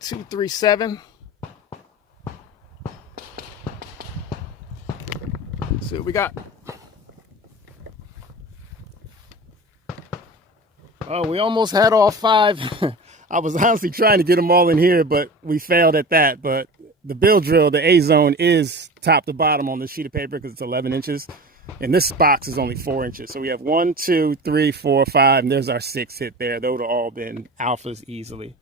237. Let's see what we got. Oh, we almost had all 5. I was honestly trying to get them all in here, but we failed at that. But the bill drill, the A zone, is top to bottom on the sheet of paper because it's 11 inches. And this box is only 4 inches. So we have 1, 2, 3, 4, 5, and there's our 6 hit there. Those would have all been alphas easily.